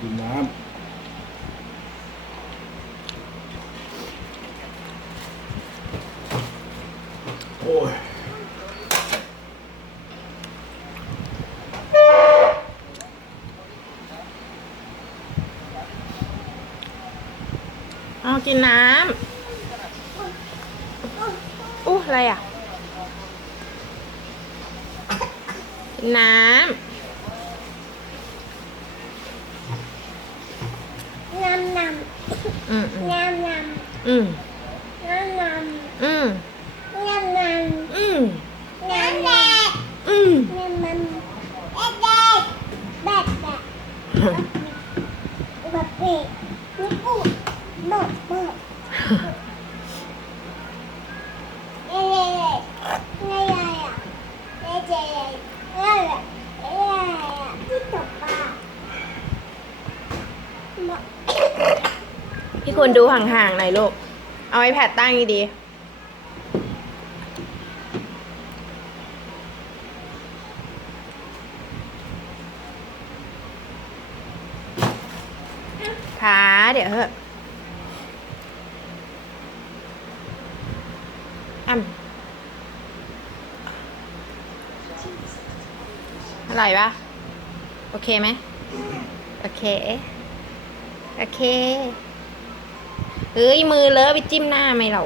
กินน้ำ โอ้ยเอากินน้ำอู้อะไรอะ กินน้น้ อืมอืมำน้ำน้อืมำน้ำน้อืม พี่คุณดูห่างๆหน่อยลูก เอาไอแพดตั้งดีๆขาเดี๋ยวเถอะอ่ำอร่อยปะโอเคไหมโอเค โอเค เฮ้ยมือเลอะไปจิ้มหน้าไหมเรา